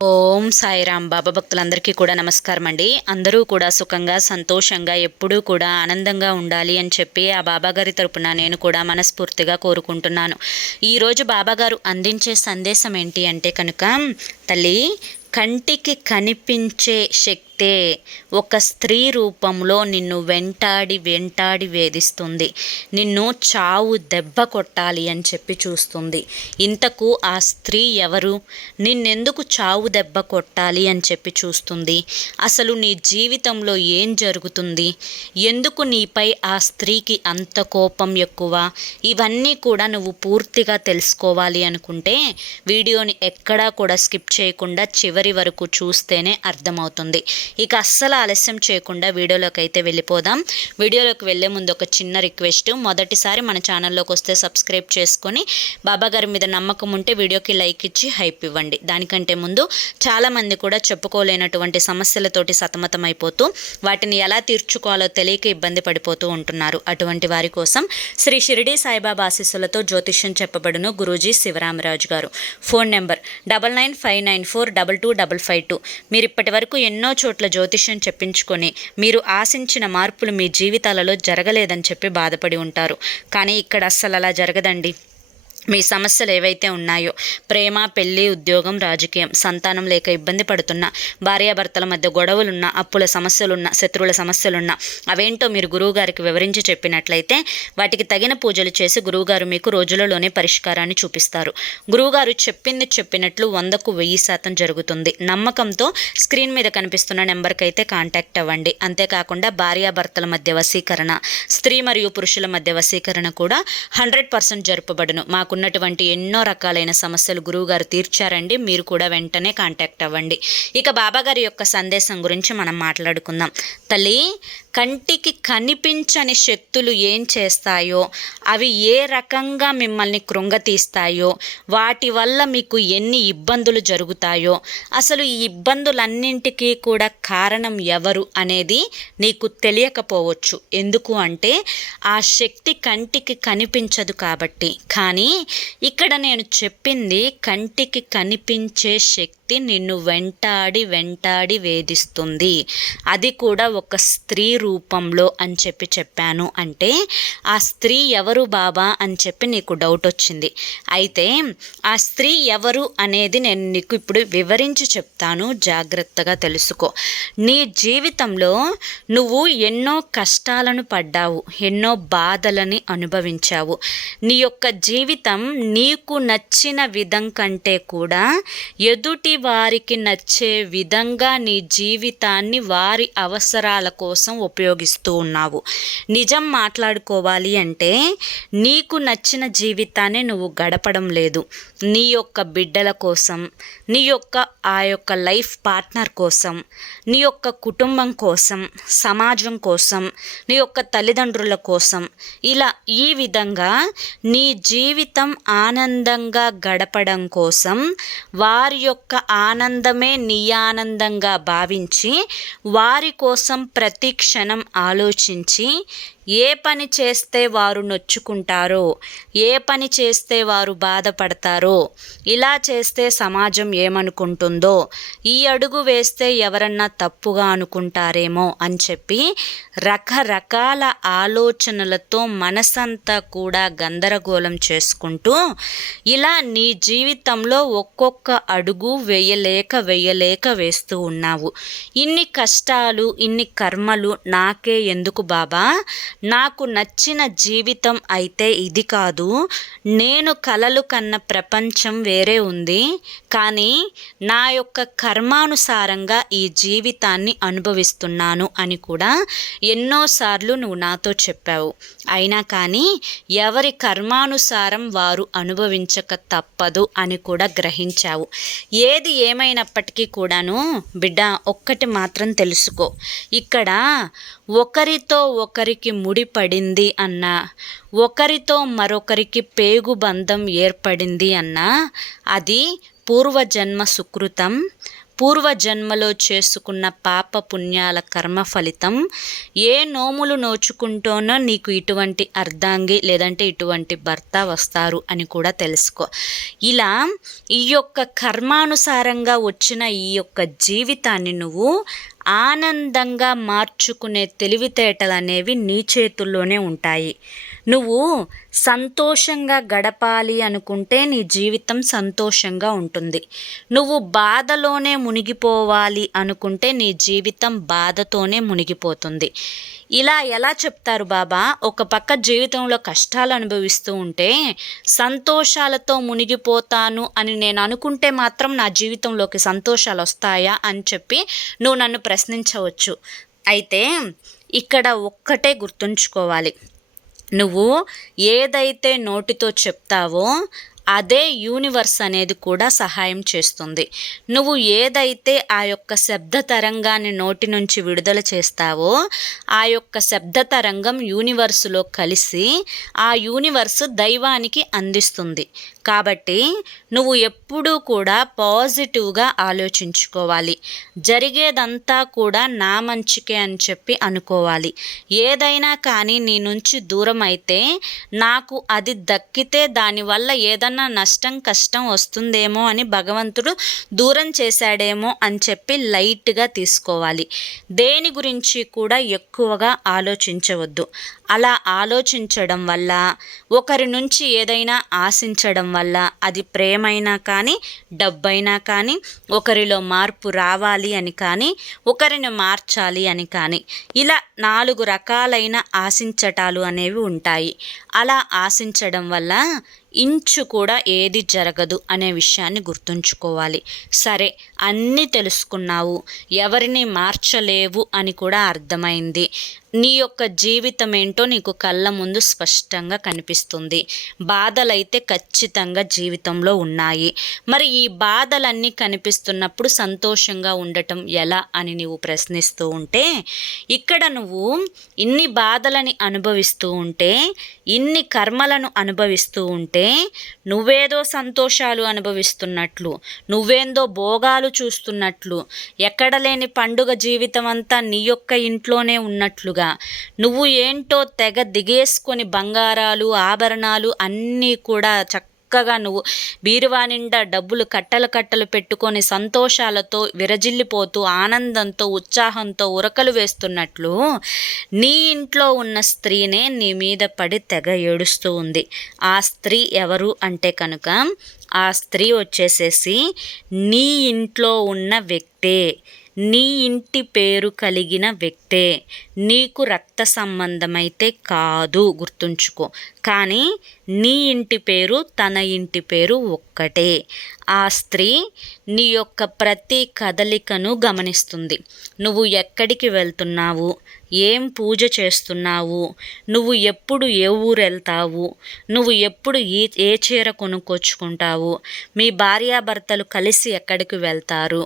ఓం సాయిరామ్. బాబా భక్తులందరికీ కూడా నమస్కారం అండి. అందరూ కూడా సుఖంగా సంతోషంగా ఎప్పుడూ కూడా ఆనందంగా ఉండాలి అని చెప్పి ఆ బాబాగారి తరపున నేను కూడా మనస్ఫూర్తిగా కోరుకుంటున్నాను. ఈరోజు బాబాగారు అందించే సందేశం ఏంటి అంటే కనుక, తల్లి, కంటికి కనిపించే శక్తే ఒక స్త్రీ రూపంలో నిన్ను వెంటాడి వెంటాడి వేధిస్తుంది. నిన్ను చావు దెబ్బ కొట్టాలి అని చెప్పి చూస్తుంది. ఇంతకు ఆ స్త్రీ ఎవరు? నిన్నెందుకు చావు దెబ్బ కొట్టాలి అని చెప్పి చూస్తుంది? అసలు నీ జీవితంలో ఏం జరుగుతుంది? ఎందుకు నీపై ఆ స్త్రీకి అంత కోపం ఎక్కువ? ఇవన్నీ కూడా నువ్వు పూర్తిగా తెలుసుకోవాలి అనుకుంటే వీడియోని ఎక్కడా కూడా స్కిప్ చేయకుండా చివరి వరకు చూస్తేనే అర్థమవుతుంది. ఇక అస్సలు ఆలస్యం చేయకుండా వీడియోలోకి అయితే వెళ్ళిపోదాం. వీడియోలోకి వెళ్ళే ముందు ఒక చిన్న రిక్వెస్ట్. మొదటిసారి మన ఛానల్లోకి వస్తే సబ్స్క్రైబ్ చేసుకొని బాబాగారి మీద నమ్మకం ఉంటే వీడియోకి లైక్ ఇచ్చి హైప్ ఇవ్వండి. దానికంటే ముందు చాలామంది కూడా చెప్పుకోలేనటువంటి సమస్యలతోటి సతమతమైపోతూ వాటిని ఎలా తీర్చుకోవాలో తెలియక ఇబ్బంది పడిపోతూ ఉంటున్నారు. అటువంటి వారి కోసం శ్రీ షిరిడి సాయిబాబా ఆశీస్సులతో జ్యోతిష్యం చెప్పబడును గురూజీ శివరామరాజు గారు. Phone number 995994225552. మీరు ఇప్పటి వరకు ఎన్నో చోట్ల జ్యోతిష్యం చెప్పించుకొని మీరు ఆశించిన మార్పులు మీ జీవితాలలో జరగలేదని చెప్పి బాధపడి ఉంటారు. కానీ ఇక్కడ అస్సలు అలా జరగదండి. మీ సమస్యలు ఏవైతే ఉన్నాయో, ప్రేమ, పెళ్ళి, ఉద్యోగం, రాజకీయం, సంతానం లేక ఇబ్బంది పడుతున్నా, భార్యాభర్తల మధ్య గొడవలున్నా, అప్పుల సమస్యలున్నా, శత్రువుల సమస్యలున్నా, అవేంటో మీరు గురువుగారికి వివరించి చెప్పినట్లయితే వాటికి తగిన పూజలు చేసి గురువుగారు మీకు రోజులలోనే పరిష్కారాన్ని చూపిస్తారు. గురువుగారు చెప్పింది చెప్పినట్లు 100కు 1000% జరుగుతుంది. నమ్మకంతో స్క్రీన్ మీద కనిపిస్తున్న నెంబర్కి అయితే కాంటాక్ట్ అవ్వండి. అంతేకాకుండా భార్యాభర్తల మధ్య వశీకరణ, స్త్రీ మరియు పురుషుల మధ్య వశీకరణ కూడా 100% జరుపబడును. మాకు ఉన్నటువంటి ఎన్నో రకాలైన సమస్యలు గురువుగారు తీర్చారండి. మీరు కూడా వెంటనే కాంటాక్ట్ అవ్వండి. ఇక బాబాగారి యొక్క సందేశం గురించి మనం మాట్లాడుకుందాం. తల్లి, కంటికి కనిపించని శక్తులు ఏం చేస్తాయో, అవి ఏ రకంగా మిమ్మల్ని కృంగతీస్తాయో, వాటి వల్ల మీకు ఎన్ని ఇబ్బందులు జరుగుతాయో, అసలు ఈ ఇబ్బందులన్నింటికీ కూడా కారణం ఎవరు అనేది నీకు తెలియకపోవచ్చు. ఎందుకు అంటే ఆ శక్తి కంటికి కనిపించదు కాబట్టి. కానీ ఇక్కడ నేను చెప్పింది కంటికి కనిపించే శక్తి నిన్ను వెంటాడి వెంటాడి వేధిస్తుంది. అది కూడా ఒక స్త్రీ రూపంలో అని చెప్పి చెప్పాను అంటే ఆ స్త్రీ ఎవరు బాబా అని చెప్పి నీకు డౌట్ వచ్చింది. అయితే ఆ స్త్రీ ఎవరు అనేది నేను నీకు ఇప్పుడు వివరించి చెప్తాను, జాగ్రత్తగా తెలుసుకో. నీ జీవితంలో నువ్వు ఎన్నో కష్టాలను పడ్డావు, ఎన్నో బాధలని అనుభవించావు. నీ యొక్క జీవితం నీకు నచ్చిన విధం కంటే కూడా ఎదుటి వారికి నచ్చే విధంగా నీ జీవితాన్ని వారి అవసరాల కోసం ఉపయోగిస్తూ ఉన్నావు. నిజం మాట్లాడుకోవాలి అంటే నీకు నచ్చిన జీవితాన్ని నువ్వు గడపడం లేదు. నీ యొక్క బిడ్డల కోసం, నీ యొక్క ఆ యొక్క లైఫ్ పార్ట్నర్ కోసం, నీ యొక్క కుటుంబం కోసం, సమాజం కోసం, నీ యొక్క తల్లిదండ్రుల కోసం, ఇలా ఈ విధంగా నీ జీవితం ఆనందంగా గడపడం కోసం వారి యొక్క ఆనందమే నీ ఆనందంగా భావించి వారి కోసం ప్రతి క్షణం ఆలోచించి ఏ పని చేస్తే వారు నొచ్చుకుంటారో, ఏ పని చేస్తే వారు బాధపడతారో, ఇలా చేస్తే సమాజం ఏమనుకుంటుందో, ఈ అడుగు వేస్తే ఎవరన్నా తప్పుగా అనుకుంటారేమో అని చెప్పి రకరకాల ఆలోచనలతో మనసంతా కూడా గందరగోళం చేసుకుంటూ ఇలా నీ జీవితంలో ఒక్కొక్క అడుగు వేయలేక వేస్తూ ఉన్నావు. ఇన్ని కష్టాలు, ఇన్ని కర్మలు నాకే ఎందుకు బాబా? నాకు నచ్చిన జీవితం అయితే ఇది కాదు. నేను కలలు కన్న ప్రపంచం వేరే ఉంది. కానీ నా యొక్క కర్మానుసారంగా ఈ జీవితాన్ని అనుభవిస్తున్నాను అని కూడా ఎన్నోసార్లు నువ్వు నాతో చెప్పావు. అయినా కానీ ఎవరి కర్మానుసారం వారు అనుభవించక తప్పదు అని కూడా గ్రహించావు. ఏది ఏమైనప్పటికీ కూడాను బిడ్డ, ఒక్కటి మాత్రం తెలుసుకో. ఇక్కడ ఒకరితో ఒకరికి ముడిపడింది అన్నా, ఒకరితో మరొకరికి పేగుబంధం ఏర్పడింది అన్నా అది పూర్వజన్మ సుకృతం, పూర్వజన్మలో చేసుకున్న పాప పుణ్యాల కర్మ ఫలితం. ఏ నోములు నోచుకుంటూనో నీకు ఇటువంటి అర్ధాంగి లేదంటే ఇటువంటి భర్త వస్తారు అని కూడా తెలుసుకో. ఇలా ఈ యొక్క కర్మానుసారంగా వచ్చిన ఈ యొక్క జీవితాన్ని నువ్వు ఆనందంగా మార్చుకునే తెలివితేటలు అనేవి నీ చేతుల్లోనే ఉంటాయి. నువ్వు సంతోషంగా గడపాలి అనుకుంటే నీ జీవితం సంతోషంగా ఉంటుంది. నువ్వు బాధలోనే మునిగిపోవాలి అనుకుంటే నీ జీవితం బాధతోనే మునిగిపోతుంది. ఇలా ఎలా చెప్తారు బాబా? ఒక పక్క జీవితంలో కష్టాలు అనుభవిస్తూ ఉంటే సంతోషాలతో మునిగిపోతాను అని నేను అనుకుంటే మాత్రం నా జీవితంలోకి సంతోషాలు వస్తాయా అని చెప్పి నువ్వు నన్ను ప్రశ్నించవచ్చు. అయితే ఇక్కడ ఒక్కటే గుర్తుంచుకోవాలి, నువ్వు ఏదైతే నోటితో చెప్తావో అదే యూనివర్స్ అనేది కూడా సహాయం చేస్తుంది. నువ్వు ఏదైతే ఆ యొక్క శబ్ద తరంగాన్ని నోటి నుంచి విడుదల చేస్తావో ఆ యొక్క శబ్ద తరంగం యూనివర్సులో కలిసి ఆ యూనివర్స్ దైవానికి అందిస్తుంది. కాబట్టి నువ్వు ఎప్పుడూ కూడా పాజిటివ్గా ఆలోచించుకోవాలి. జరిగేదంతా కూడా నా మంచికే అని చెప్పి అనుకోవాలి. ఏదైనా కానీ నీ నుంచి దూరం అయితే నాకు అది దక్కితే దానివల్ల ఏదన్నా నష్టం కష్టం వస్తుందేమో అని భగవంతుడు దూరం చేశాడేమో అని చెప్పి లైట్గా తీసుకోవాలి. దేని గురించి కూడా ఎక్కువగా ఆలోచించవద్దు. అలా ఆలోచించడం వల్ల, ఒకరి నుంచి ఏదైనా ఆశించడం వల్ల, అది ప్రేమైనా కానీ డబ్బైనా కానీ, ఒకరిలో మార్పు రావాలి అని కానీ, ఒకరిని మార్చాలి అని కానీ, ఇలా 4 రకాలైన ఆశించటాలు అనేవి ఉంటాయి. అలా ఆశించడం వల్ల ఇంచు కూడా ఏది జరగదు అనే విషయాన్ని గుర్తుంచుకోవాలి. సరే, అన్నీ తెలుసుకున్నావు, ఎవరిని మార్చలేవు అని కూడా అర్థమైంది. నీ యొక్క జీవితం ఏంటో నీకు కళ్ళ ముందు స్పష్టంగా కనిపిస్తుంది. బాధలైతే ఖచ్చితంగా జీవితంలో ఉన్నాయి. మరి ఈ బాధలన్నీ కనిపిస్తున్నప్పుడు సంతోషంగా ఉండటం ఎలా అని నీవు ప్రశ్నిస్తూ ఉంటే, ఇక్కడ నువ్వు ఇన్ని బాధలని అనుభవిస్తూ ఉంటే, ఇన్ని కర్మలను అనుభవిస్తూ ఉంటే, నువ్వేదో సంతోషాలు అనుభవిస్తున్నట్లు, నువ్వేందో భోగాలు చూస్తున్నట్లు, ఎక్కడ లేని పండుగ జీవితం అంతా నీ యొక్క ఇంట్లోనే ఉన్నట్లుగా, నువ్వు ఏంటో తెగ దిగేసుకొని బంగారాలు ఆభరణాలు అన్నీ కూడా చక్కగా నువ్వు బీరువా నిండా డబ్బులు కట్టలు కట్టలు పెట్టుకొని సంతోషాలతో విరజిల్లిపోతూ ఆనందంతో ఉత్సాహంతో ఉరకలు వేస్తున్నట్లు నీ ఇంట్లో ఉన్న స్త్రీనే నీ మీద పడి తెగ ఏడుస్తూ ఉంది. ఆ స్త్రీ ఎవరు అంటే కనుక ఆ స్త్రీ వచ్చేసేసి నీ ఇంట్లో ఉన్న వ్యక్తే, నీ ఇంటి పేరు కలిగిన వ్యక్తే. నీకు రక్త సంబంధమైతే కాదు, గుర్తుంచుకో. కానీ నీ ఇంటి పేరు తన ఇంటి పేరు ఒక్కటే. ఆ స్త్రీ నీ యొక్క ప్రతి కదలికను గమనిస్తుంది. నువ్వు ఎక్కడికి వెళ్తున్నావు, ఏం పూజ చేస్తున్నావు, నువ్వు ఎప్పుడు ఏ ఊరు వెళ్తావు, నువ్వు ఎప్పుడు ఏ చీర కొనుక్కొచ్చుకుంటావు, మీ భార్యాభర్తలు కలిసి ఎక్కడికి వెళ్తారు,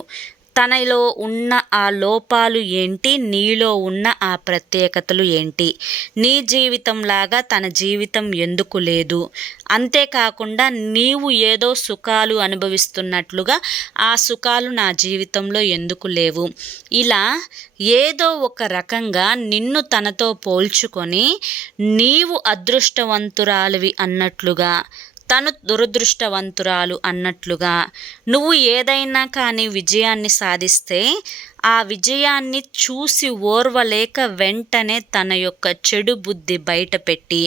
తనలో ఉన్న ఆ లోపాలు ఏంటి, నీలో ఉన్న ఆ ప్రత్యేకతలు ఏంటి, నీ జీవితంలాగా తన జీవితం ఎందుకు లేదు, అంతేకాకుండా నీవు ఏదో సుఖాలు అనుభవిస్తున్నట్లుగా ఆ సుఖాలు నా జీవితంలో ఎందుకు లేవు, ఇలా ఏదో ఒక రకంగా నిన్ను తనతో పోల్చుకొని నీవు అదృష్టవంతురాలివి అన్నట్లుగా, తను దురదృష్టవంతురాలు అన్నట్లుగా, నువ్వు ఏదైనా కానీ విజయాన్ని సాధిస్తే ఆ విజయాన్ని చూసి ఓర్వలేక వెంటనే తన యొక్క చెడు బుద్ధి బయటపెట్టి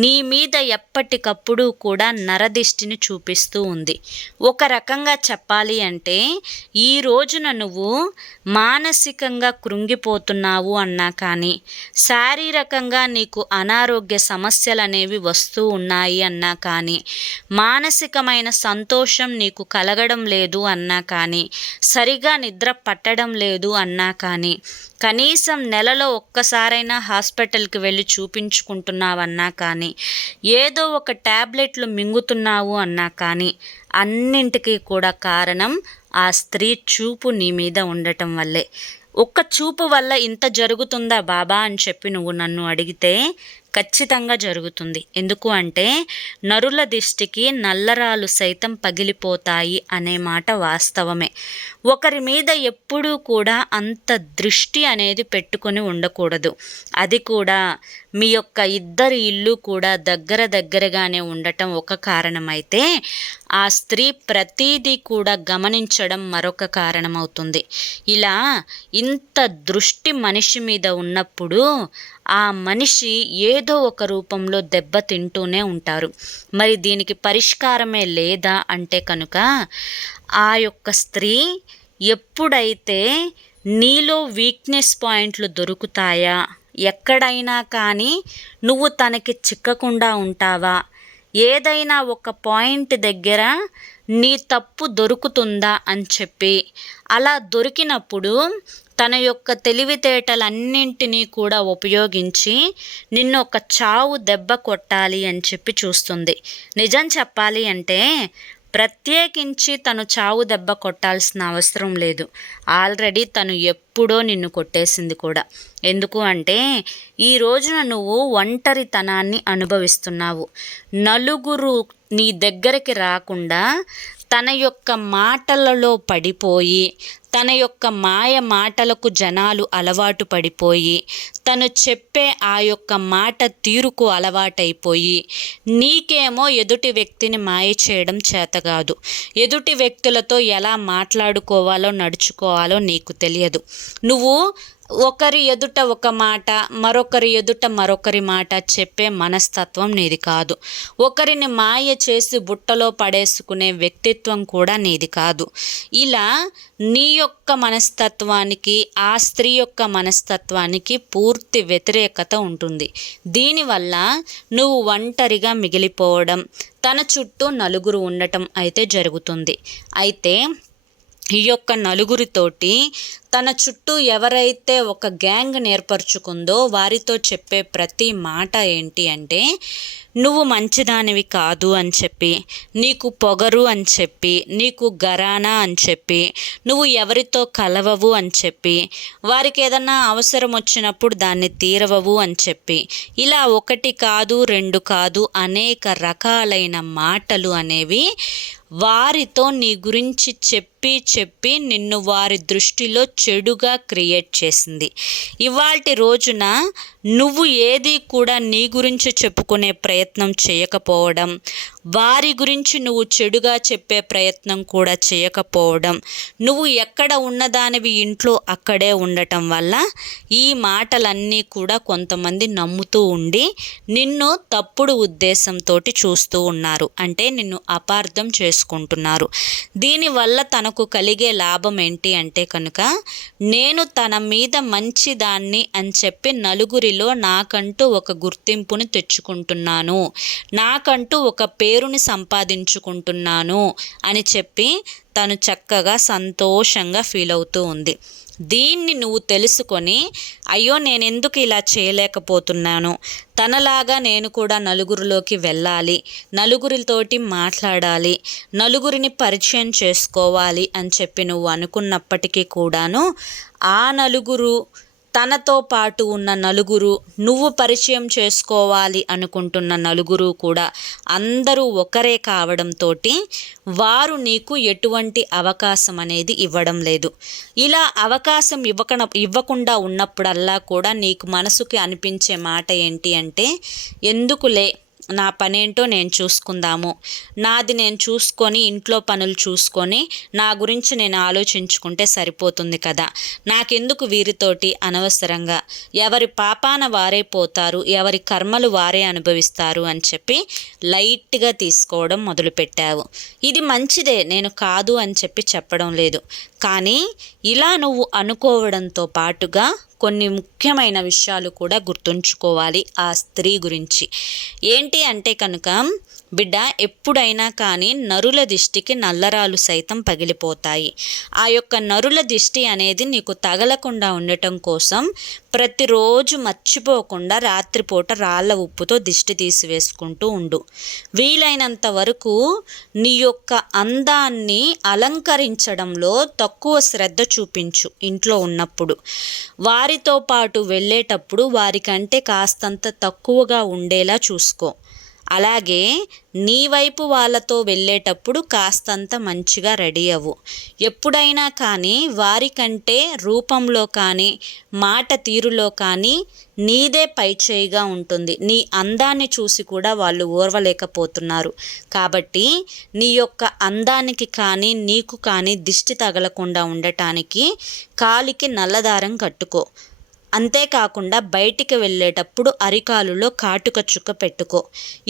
నీ మీద ఎప్పటికప్పుడు కూడా నరదిష్టిని చూపిస్తూ ఉంది. ఒక రకంగా చెప్పాలి అంటే ఈ రోజున నువ్వు మానసికంగా కృంగిపోతున్నావు అన్నా కానీ, శారీరకంగా నీకు అనారోగ్య సమస్యలు అనేవి వస్తూ ఉన్నాయి అన్నా కానీ, మానసికమైన సంతోషం నీకు కలగడం లేదు అన్నా కానీ, సరిగా నిద్ర పట్టడం లేదు అన్నా కానీ, కనీసం నెలలో ఒక్కసారైనా హాస్పిటల్కి వెళ్ళి చూపించుకుంటున్నావన్నా కానీ, ఏదో ఒక ట్యాబ్లెట్లు మింగుతున్నావు అన్నా కానీ, అన్నింటికీ కూడా కారణం ఆ స్త్రీ చూపు నీ మీద ఉండటం వల్లే. ఒక్క చూపు వల్ల ఇంత జరుగుతుందా బాబా అని చెప్పి నువ్వు నన్ను అడిగితే ఖచ్చితంగా జరుగుతుంది. ఎందుకు అంటే నరుల దిష్టికి నల్లరాలు సైతం పగిలిపోతాయి అనే మాట వాస్తవమే. ఒకరి మీద ఎప్పుడూ కూడా అంత దృష్టి అనేది పెట్టుకొని ఉండకూడదు. అది కూడా మీ యొక్క ఇద్దరి ఇల్లు కూడా దగ్గరగానే ఉండటం ఒక కారణమైతే, ఆ స్త్రీ ప్రతీదీ కూడా గమనించడం మరొక కారణమవుతుంది. ఇలా ఇంత దృష్టి మనిషి మీద ఉన్నప్పుడు ఆ మనిషి ఏదో ఒక రూపంలో దెబ్బ తింటూనే ఉంటారు. మరి దీనికి పరిష్కారమే లేదా అంటే కనుక, ఆ యొక్క స్త్రీ ఎప్పుడైతే నీలో వీక్నెస్ పాయింట్లు దొరుకుతాయా, ఎక్కడైనా కానీ నువ్వు తనకి చిక్కకుండా ఉంటావా, ఏదైనా ఒక పాయింట్ దగ్గర నీ తప్పు దొరుకుతుందా అని చెప్పి అలా దొరికినప్పుడు తన యొక్క తెలివితేటలన్నింటినీ కూడా ఉపయోగించి నిన్ను ఒక చావు దెబ్బ కొట్టాలి అని చెప్పి చూస్తుంది. నిజం చెప్పాలి అంటే ప్రత్యేకించి తను చావు దెబ్బ కొట్టాల్సిన అవసరం లేదు. ఆల్రెడీ తను ఎప్పుడో నిన్ను కొట్టేసింది కూడా. ఎందుకు అంటే ఈ రోజున నువ్వు ఒంటరితనాన్ని అనుభవిస్తున్నావు. నలుగురు నీ దగ్గరికి రాకుండా తన యొక్క మాటలలో పడిపోయి, తన యొక్క మాయ మాటలకు జనాలు అలవాటు పడిపోయి, తను చెప్పే ఆ యొక్క మాట తీరుకు అలవాటైపోయి, నీకేమో ఎదుటి వ్యక్తిని మాయ చేయడం చేతగాదు. ఎదుటి వ్యక్తులతో ఎలా మాట్లాడుకోవాలో నడుచుకోవాలో నీకు తెలియదు. నువ్వు ఒకరి ఎదుట ఒక మాట, మరొకరి ఎదుట మరొకరి మాట చెప్పే మనస్తత్వం నీది కాదు. ఒకరిని మాయ చేసి బుట్టలో పడేసుకునే వ్యక్తిత్వం కూడా నీది కాదు. ఇలా నీ యొక్క మనస్తత్వానికి ఆ స్త్రీ యొక్క మనస్తత్వానికి పూర్తి వ్యతిరేకత ఉంటుంది. దీనివల్ల నువ్వు ఒంటరిగా మిగిలిపోవడం, తన చుట్టూ నలుగురు ఉండటం అయితే జరుగుతుంది. అయితే ఈ యొక్క నలుగురితోటి తన చుట్టూ ఎవరైతే ఒక గ్యాంగ్ ఏర్పరచుకుందో వారితో చెప్పే ప్రతి మాట ఏంటి అంటే, నువ్వు మంచిదానివి కాదు అని చెప్పి, నీకు పొగరు అని చెప్పి, నీకు గరానా అని చెప్పి, నువ్వు ఎవరితో కలవవు అని చెప్పి, వారికి ఏదన్నా అవసరం వచ్చినప్పుడు దాన్ని తీరవవు అని చెప్పి, ఇలా ఒకటి కాదు రెండు కాదు అనేక రకాలైన మాటలు అనేవి వారితో నీ గురించి చెప్పి నిన్ను వారి దృష్టిలో చెడుగా క్రియేట్ చేసింది. ఇవాల్టి రోజున నువ్వు ఏది కూడా నీ గురించి చెప్పుకునే ప్రయత్నం చేయకపోవడం, వారి గురించి నువ్వు చెడుగా చెప్పే ప్రయత్నం కూడా చేయకపోవడం, నువ్వు ఎక్కడ ఉన్నదానివి ఇంట్లో అక్కడే ఉండటం వల్ల ఈ మాటలన్నీ కూడా కొంతమంది నమ్ముతూ ఉండి నిన్ను తప్పుడు ఉద్దేశంతో చూస్తూ ఉన్నారు. అంటే నిన్ను అపార్థం చేసుకుంటున్నారు. దీనివల్ల తనకు కలిగే లాభం ఏంటి అంటే కనుక, నేను తన మీద మంచిదాన్ని అని చెప్పి నలుగురిలో నాకంటూ ఒక గుర్తింపుని తెచ్చుకుంటున్నాను, నాకంటూ ఒక పేరుని సంపాదించుకుంటున్నాను అని చెప్పి తను చక్కగా సంతోషంగా ఫీల్ అవుతూ ఉంది. దీన్ని నువ్వు తెలుసుకొని, అయ్యో నేను ఎందుకు ఇలా చేయలేకపోతున్నాను, తనలాగా నేను కూడా నలుగురిలోకి వెళ్ళాలి, నలుగురితోటి మాట్లాడాలి, నలుగురిని పరిచయం చేసుకోవాలి అని చెప్పి నువ్వు అనుకున్నప్పటికీ కూడాను ఆ నలుగురు, తనతో పాటు ఉన్న నలుగురు, నువ్వు పరిచయం చేసుకోవాలి అనుకుంటున్న నలుగురు కూడా అందరూ ఒకరే కావడంతో వారు నీకు ఎటువంటి అవకాశం అనేది ఇవ్వడం లేదు. ఇలా అవకాశం ఇవ్వకుండా ఉన్నప్పుడల్లా కూడా నీకు మనసుకి అనిపించే మాట ఏంటి అంటే, ఎందుకులే నా పనేంటో నేను చూసుకుందాము, నాది నేను చూసుకొని ఇంట్లో పనులు చూసుకొని నా గురించి నేను ఆలోచించుకుంటే సరిపోతుంది కదా, నాకెందుకు వీరితోటి అనవసరంగా, ఎవరి పాపాన వారే పోతారు, ఎవరి కర్మలు వారే అనుభవిస్తారు అని చెప్పి లైట్గా తీసుకోవడం మొదలుపెట్టావు. ఇది మంచిదే, నేను కాదు అని చెప్పి చెప్పడం లేదు. కానీ ఇలా నువ్వు అనుకోవడంతో పాటుగా కొన్ని ముఖ్యమైన విషయాలు కూడా గుర్తుంచుకోవాలి ఆ స్త్రీ గురించి. ఏంటి అంటే కనుక, బిడ్డ, ఎప్పుడైనా కానీ నరుల దిష్టికి నల్లరాలు సైతం పగిలిపోతాయి. ఆ యొక్క నరుల దిష్టి అనేది నీకు తగలకుండా ఉండటం కోసం ప్రతిరోజు మర్చిపోకుండా రాత్రిపూట రాళ్ళ ఉప్పుతో దిష్టి తీసివేసుకుంటూ ఉండు. వీలైనంత వరకు నీ యొక్క అందాన్ని అలంకరించడంలో తక్కువ శ్రద్ధ చూపించు. ఇంట్లో ఉన్నప్పుడు వారితో పాటు వెళ్ళేటప్పుడు వారికంటే కాస్తంత తక్కువగా ఉండేలా చూసుకో. అలాగే నీ వైపు వాళ్ళతో వెళ్ళేటప్పుడు కాస్తంత మంచిగా రెడీ అవ్వు. ఎప్పుడైనా కానీ వారికంటే రూపంలో కానీ మాట తీరులో కానీ నీదే పైచేయిగా ఉంటుంది. నీ అందాన్ని చూసి కూడా వాళ్ళు ఓర్వలేకపోతున్నారు. కాబట్టి నీ యొక్క అందానికి కానీ నీకు కానీ దిష్టి తగలకుండా ఉండటానికి కాలికి నల్లదారం కట్టుకో. అంతేకాకుండా బయటికి వెళ్ళేటప్పుడు అరికాలులో కాటుక చుక్క పెట్టుకో.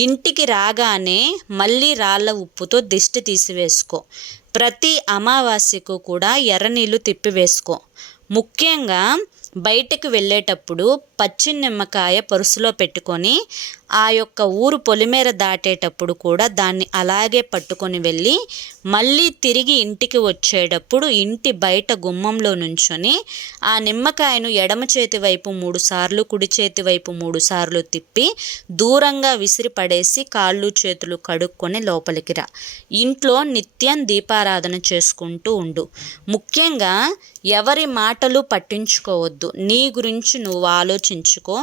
ఇంటికి రాగానే మళ్ళీ రాళ్ళ ఉప్పుతో దిష్టి తీసివేసుకో. ప్రతి అమావాస్యకు కూడా ఎర్రనీళ్ళు తిప్పివేసుకో. ముఖ్యంగా బయటకు వెళ్ళేటప్పుడు పచ్చి నిమ్మకాయ పరుసులో పెట్టుకొని ఆ యొక్క ఊరు పొలిమేర దాటేటప్పుడు కూడా దాన్ని అలాగే పట్టుకొని వెళ్ళి మళ్ళీ తిరిగి ఇంటికి వచ్చేటప్పుడు ఇంటి బయట గుమ్మంలో నుంచొని ఆ నిమ్మకాయను ఎడమ చేతి వైపు 3 సార్లు కుడి చేతి వైపు 3 సార్లు తిప్పి దూరంగా విసిరి పడేసి కాళ్ళు చేతులు కడుక్కొని లోపలికి రా. ఇంట్లో నిత్యం దీపారాధన చేసుకుంటూ ఉండు. ముఖ్యంగా ఎవరి మాటలు పట్టించుకోవద్దు. నీ గురించి నువ్వు ఆలోచించుకో.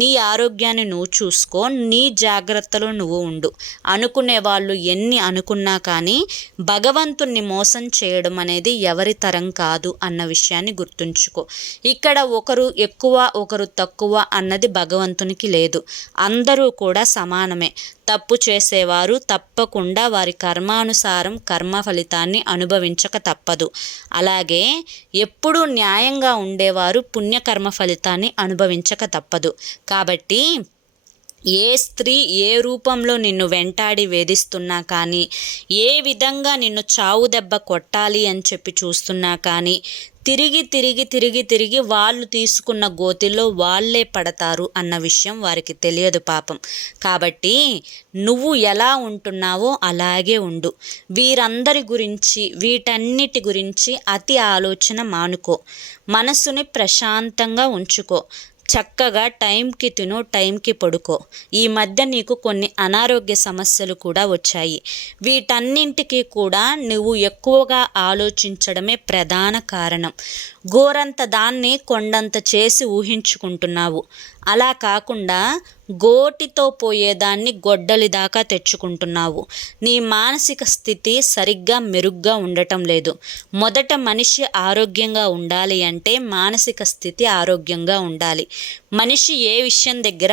నీ ఆరోగ్యాన్ని నువ్వు చూసుకో. నీ జాగ్రత్తలో నువ్వు ఉండు. అనుకునే వాళ్ళు ఎన్ని అనుకున్నా కానీ భగవంతుణ్ణి మోసం చేయడం అనేది ఎవరి తరం కాదు అన్న విషయాన్ని గుర్తుంచుకో. ఇక్కడ ఒకరు ఎక్కువ ఒకరు తక్కువ అన్నది భగవంతునికి లేదు. అందరూ కూడా సమానమే. తప్పు చేసేవారు తప్పకుండా వారి కర్మానుసారం కర్మ ఫలితాన్ని అనుభవించక తప్పదు. అలాగే ఎప్పుడూ న్యాయంగా ఉండేవారు పుణ్యకర్మ ఫలితాన్ని అనుభవించక తప్పదు. కాబట్టి ఏ స్త్రీ ఏ రూపంలో నిన్ను వెంటాడి వేధిస్తున్నా కానీ, ఏ విధంగా నిన్ను చావు దెబ్బ కొట్టాలి అని చెప్పి చూస్తున్నా కానీ తిరిగి వాళ్ళు తీసుకున్న గోతిలో వాళ్ళే పడతారు అన్న విషయం వారికి తెలియదు పాపం. కాబట్టి నువ్వు ఎలా ఉంటున్నావో అలాగే ఉండు. వీరందరి గురించి వీటన్నిటి గురించి అతి ఆలోచన మానుకో. మనసుని ప్రశాంతంగా ఉంచుకో. చక్కగా టైంకి తిను, టైంకి పడుకో. ఈ మధ్య నీకు కొన్ని అనారోగ్య సమస్యలు కూడా వచ్చాయి. వీటన్నింటికి కూడా నువ్వు ఎక్కువగా ఆలోచించడమే ప్రధాన కారణం. గోరంత దాన్ని కొండంత చేసి ఊహించుకుంటున్నావు. అలా కాకుండా గోటితో పోయేదాన్ని గొడ్డలి దాకా తెచ్చుకుంటున్నావు. నీ మానసిక స్థితి సరిగ్గా మెరుగ్గా ఉండటం లేదు. మొదట మనిషి ఆరోగ్యంగా ఉండాలి అంటే మానసిక స్థితి ఆరోగ్యంగా ఉండాలి. మనిషి ఏ విషయం దగ్గర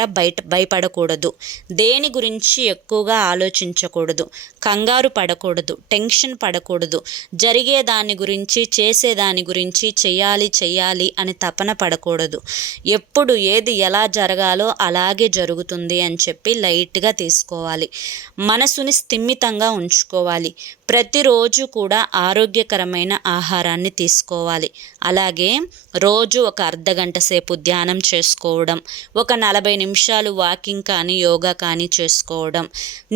భయపడకూడదు. దేని గురించి ఎక్కువగా ఆలోచించకూడదు. కంగారు పడకూడదు. టెన్షన్ పడకూడదు. జరిగేదాని గురించి చేసేదాని గురించి చెయ్యాలి అని తపన పడకూడదు. ఎప్పుడు ఏది ఎలా జరగాలో అలాగే జరుగుతుంది అని చెప్పి లైట్గా తీసుకోవాలి. మనసుని స్థిమితంగా ఉంచుకోవాలి. ప్రతిరోజు కూడా ఆరోగ్యకరమైన ఆహారాన్ని తీసుకోవాలి. అలాగే రోజు ఒక అర్ధగంట సేపు ధ్యానం చేసుకోవడం, ఒక 40 నిమిషాలు వాకింగ్ కానీ యోగా కానీ చేసుకోవడం,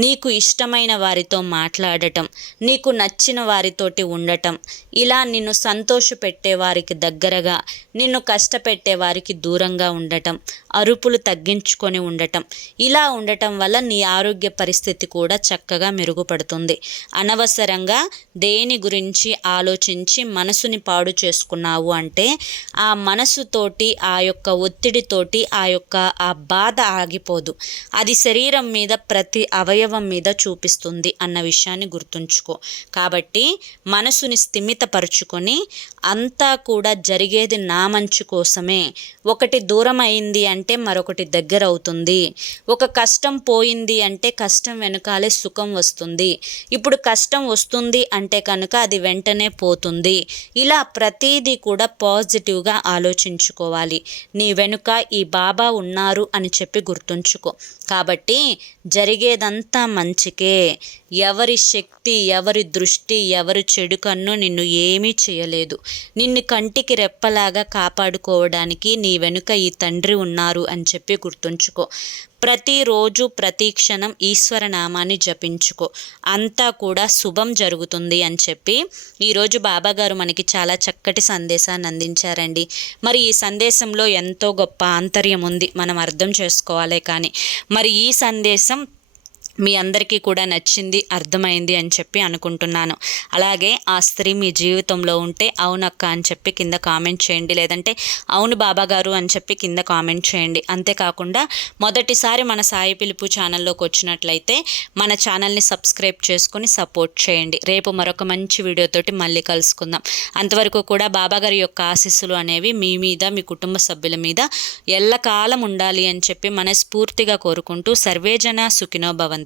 నీకు ఇష్టమైన వారితో మాట్లాడటం, నీకు నచ్చిన వారితోటి ఉండటం, ఇలా నిన్ను సంతోషపెట్టే వారికి దగ్గరగా, నిన్ను కష్టపెట్టే వారికి దూరంగా ఉండటం, అరుపులు తగ్గించుకొని ఉండటం, ఇలా ఉండటం వల్ల నీ ఆరోగ్య పరిస్థితి కూడా చక్కగా మెరుగుపడుతుంది. అనవసరంగా దేని గురించి ఆలోచించి మనసుని పాడు చేసుకున్నావు అంటే ఆ మనసుతోటి ఆ యొక్క ఒత్తిడితోటి ఆ బాధ ఆగిపోదు. అది శరీరం మీద ప్రతి అవయవం మీద చూపిస్తుంది అన్న విషయాన్ని గుర్తుంచుకో. కాబట్టి మనసుని స్థిమితపరుచుకొని అంతా కూడా జరిగేది నా మంచి కోసమే. ఒకటి దూరం అయింది అంటే మరొకటి దగ్గర అవుతుంది. ఒక కష్టం పోయింది అంటే కష్టం వెనుకాలే సుఖం వస్తుంది. ఇప్పుడు కష్టం వస్తుంది అంటే కనుక అది వెంటనే పోతుంది. ఇలా ప్రతిదీ కూడా పాజిటివ్గా ఆలోచించుకోవాలి. నీ వెనుక ఈ బాబా ఉన్నారు అని చెప్పి గుర్తుంచుకో. కాబట్టి జరిగేదంతా మంచికే. ఎవరి శక్తి, ఎవరి దృష్టి, ఎవరి చెడు కన్ను నిన్ను ఏమీ చేయలేదు. నిన్ను కంటికి రెప్పలాగా కాపాడుకోవడానికి నీ వెనుక ఈ తండ్రి ఉన్నారు అని చెప్పి గుర్తుంచుకో. ప్రతిరోజు ప్రతి క్షణం ఈశ్వర నామాన్ని జపించుకో, అంతా కూడా శుభం జరుగుతుంది అని చెప్పి ఈరోజు బాబాగారు మనకి చాలా చక్కటి సందేశాన్ని అందించారండి. మరి ఈ సందేశంలో ఎంతో గొప్ప ఆంతర్యం ఉంది, మనం అర్థం చేసుకోవాలే. కానీ మరి ఈ సందేశం మీ అందరికీ కూడా నచ్చింది, అర్థమైంది అని చెప్పి అనుకుంటున్నాను. అలాగే ఆ స్త్రీ మీ జీవితంలో ఉంటే అవునక్క అని చెప్పి కింద కామెంట్ చేయండి, లేదంటే అవును బాబాగారు అని చెప్పి కింద కామెంట్ చేయండి. అంతేకాకుండా మొదటిసారి మన సాయి పిలుపు ఛానల్లోకి వచ్చినట్లయితే మన ఛానల్ని సబ్స్క్రైబ్ చేసుకొని సపోర్ట్ చేయండి. రేపు మరొక మంచి వీడియోతోటి మళ్ళీ కలుసుకుందాం. అంతవరకు కూడా బాబాగారి యొక్క ఆశీస్సులు అనేవి మీ మీద, మీ కుటుంబ సభ్యుల మీద ఎల్లకాలం ఉండాలి అని చెప్పి మనస్ఫూర్తిగా కోరుకుంటూ సర్వేజన సుఖినో భవంతు.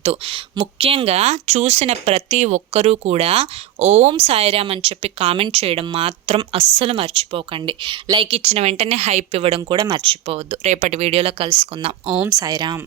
ముఖ్యంగా చూసిన ప్రతి ఒక్కరూ కూడా ఓం సాయిరామ్ అని చెప్పి కామెంట్ చేయడం మాత్రం అస్సలు మర్చిపోకండి. లైక్ ఇచ్చిన వెంటనే హైప్ ఇవ్వడం కూడా మర్చిపోవద్దు. రేపటి వీడియోలో కలుసుకుందాం. ఓం సాయిరామ్.